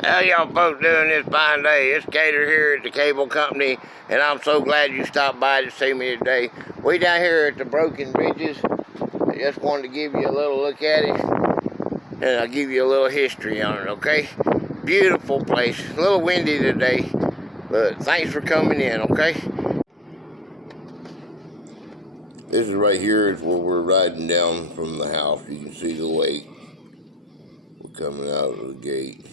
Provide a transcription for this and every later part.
How y'all folks doing this fine day? It's Gator here at the cable company, and I'm so glad you stopped by to see me today. We down here at the Broken Bridges. I just wanted to give you a little look at it, and I'll give you a little history on it, okay? Beautiful place. A little windy today, but thanks for coming in, okay? This is right here is where we're riding down from the house. You can see the lake. We're coming out of the gate.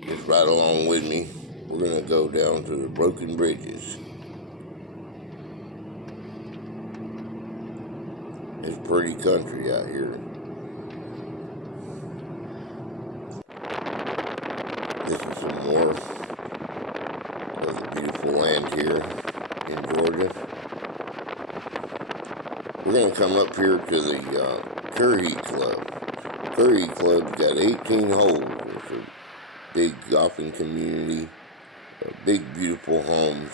Just right along with me. We're going to go down to the Broken Bridges. It's pretty country out here. This is some more of the beautiful land here in Georgia. We're going to come up here to the Curry Club. Curry Club's got 18 holes. It's a big golfing community, big beautiful homes.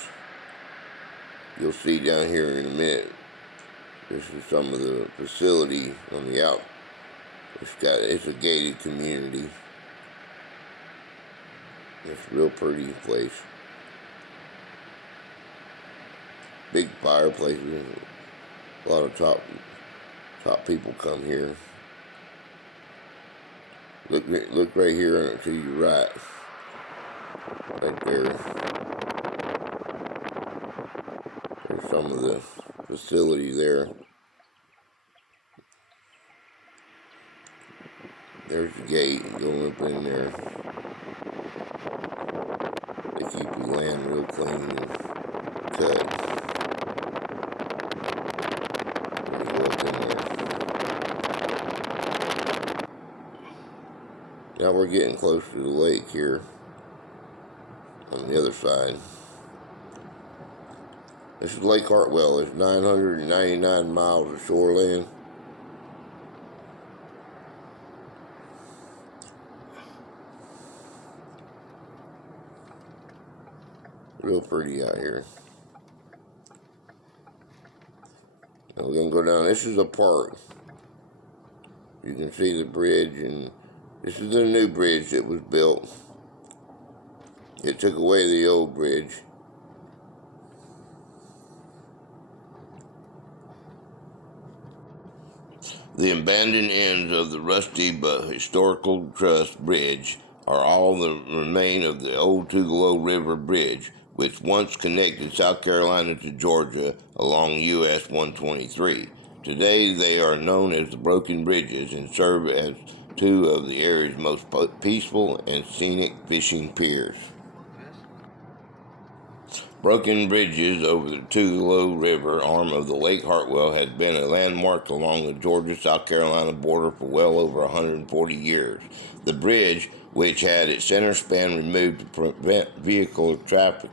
You'll see down here in a minute. This is some of the facility on the out. It's a gated community. It's a real pretty place. Big fireplaces. A lot of top people come here. Look right here to your right. Right there. There's some of the facility there. There's the gate going up in there. They keep your land real clean and cut. Go up in there. Now we're getting close to the lake here on the other side. This is Lake Hartwell. It's 999 miles of shoreline. Real pretty out here. Now we're going to go down. This is a park. You can see the bridge, and this is the new bridge that was built. It took away the old bridge. The abandoned ends of the rusty but historical truss bridge are all that remain of the old Toccoa River Bridge, which once connected South Carolina to Georgia along US 123. Today they are known as the Broken Bridges and serve as two of the area's most peaceful and scenic fishing piers. Broken Bridges over the Toccoa River arm of the Lake Hartwell has been a landmark along the Georgia-South Carolina border for well over 140 years. The bridge, which had its center span removed to prevent vehicle traffic,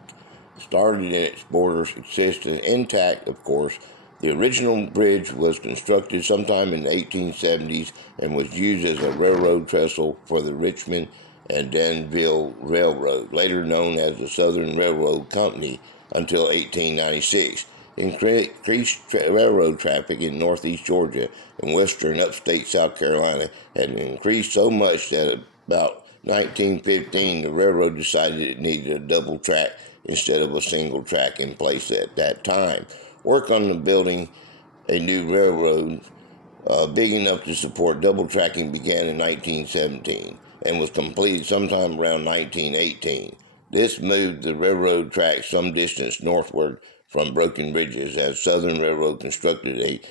started in its border's existence intact, of course. The original bridge was constructed sometime in the 1870s and was used as a railroad trestle for the Richmond and Danville Railroad, later known as the Southern Railroad Company, until 1896. Increased railroad traffic in northeast Georgia and western upstate South Carolina had increased so much that about 1915 the railroad decided it needed a double track instead of a single track in place at that time. Work on the building a new railroad big enough to support double tracking began in 1917 and was completed sometime around 1918. This moved the railroad track some distance northward from Broken Bridges as Southern Railroad constructed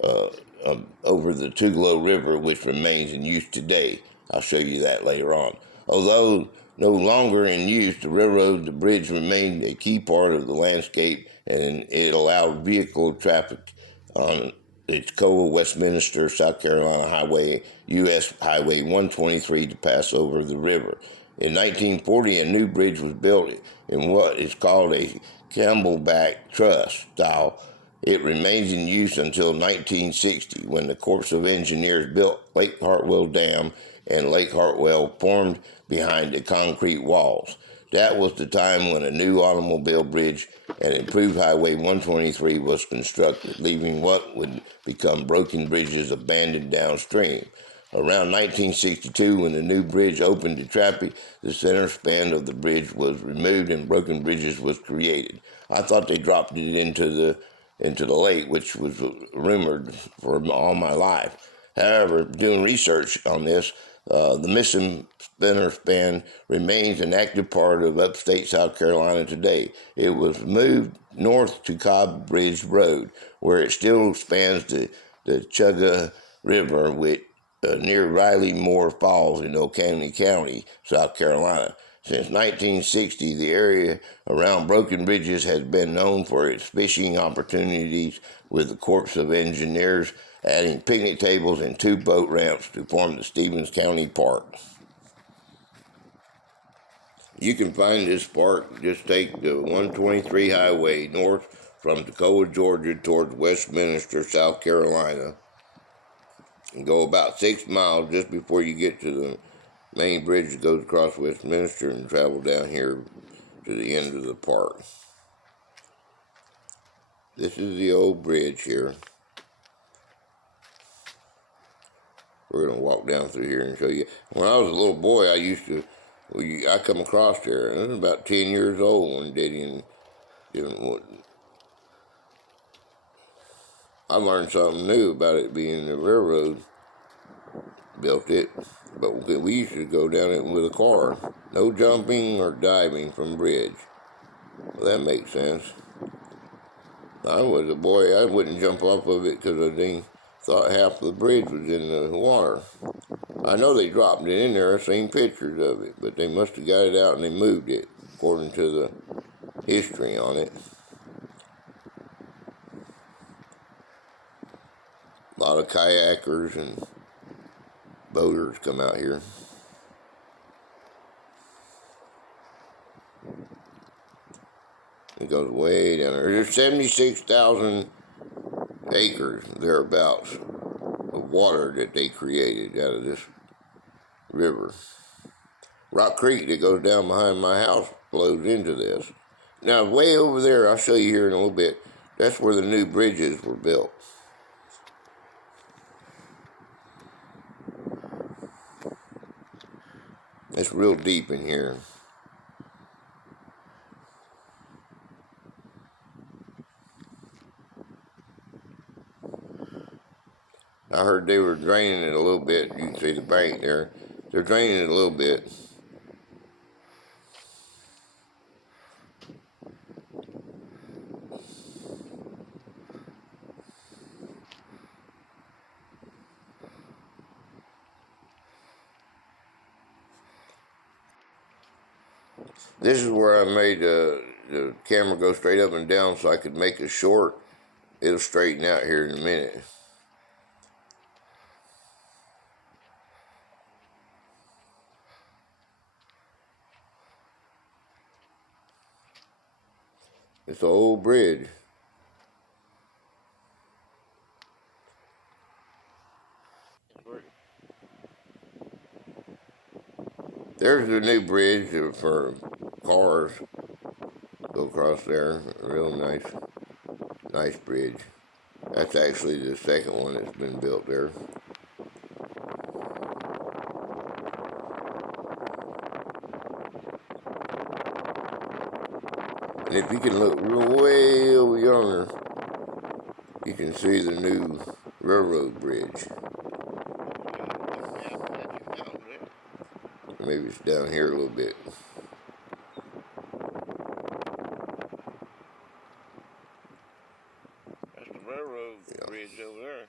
over the Toccoa River, which remains in use today. I'll show you that later on. Although no longer in use, the bridge remained a key part of the landscape, and it allowed vehicle traffic on the Toccoa Westminster, South Carolina Highway, U.S. Highway 123 to pass over the river. In 1940, a new bridge was built in what is called a Camelback Truss style. It remains in use until 1960, when the Corps of Engineers built Lake Hartwell Dam and Lake Hartwell formed behind the concrete walls. That was the time when a new automobile bridge and improved Highway 123 was constructed, leaving what would become Broken Bridges abandoned downstream. Around 1962, when the new bridge opened to traffic, the center span of the bridge was removed and Broken Bridges was created. I thought they dropped it into the lake, which was rumored for all my life. However, doing research on this, the missing center span remains an active part of upstate South Carolina today. It was moved north to Cobb Bridge Road, where it still spans the Toccoa River, which near Riley Moore Falls in Oconee County, South Carolina. Since 1960, the area around Broken Bridges has been known for its fishing opportunities, with the Corps of Engineers adding picnic tables and 2 boat ramps to form the Stevens County Park. You can find this park. Just take the 123 highway north from Toccoa, Georgia, towards Westminster, South Carolina, and go about 6 miles just before you get to the main bridge that goes across Westminster, and travel down here to the end of the park. This is the old bridge here. We're going to walk down through here and show you. When I was a little boy, I come across there, and I was about 10 years old when Daddy I learned something new about it being the railroad built it, but we used to go down it with a car. No jumping or diving from bridge. Well, that makes sense. I was a boy, I wouldn't jump off of it because I thought half the bridge was in the water. I know they dropped it in there. I've seen pictures of it, but they must have got it out and they moved it, according to the history on it. A lot of kayakers and boaters come out here. It goes way down there. There's 76,000 acres, thereabouts, of water that they created out of this river. Rock Creek that goes down behind my house flows into this. Now, way over there, I'll show you here in a little bit, that's where the new bridges were built. It's real deep in here. I heard they were draining it a little bit. You can see the bank there. They're draining it a little bit. This is where I made the camera go straight up and down so I could make it short. It'll straighten out here in a minute. It's an old bridge. There's the new bridge for cars. Go across there. Real nice bridge. That's actually the second one that's been built there. And if you can look way over yonder, you can see the new railroad bridge. Maybe it's down here a little bit. That's the railroad bridge over there,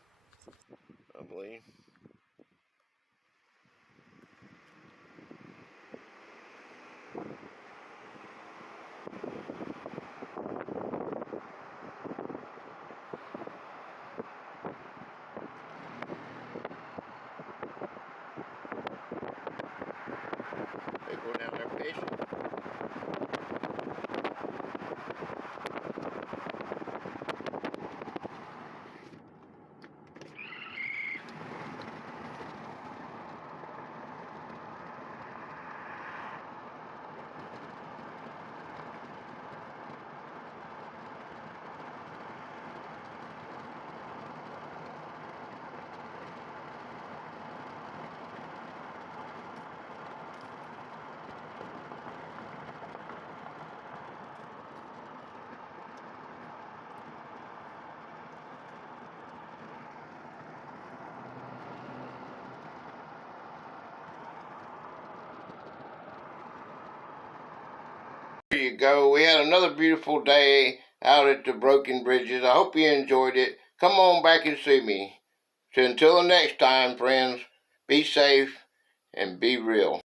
I believe. They go down there fishing. you go. We had another beautiful day out at the Broken Bridges. I hope you enjoyed it. Come on back and see me. So until the next time, friends, be safe and be real.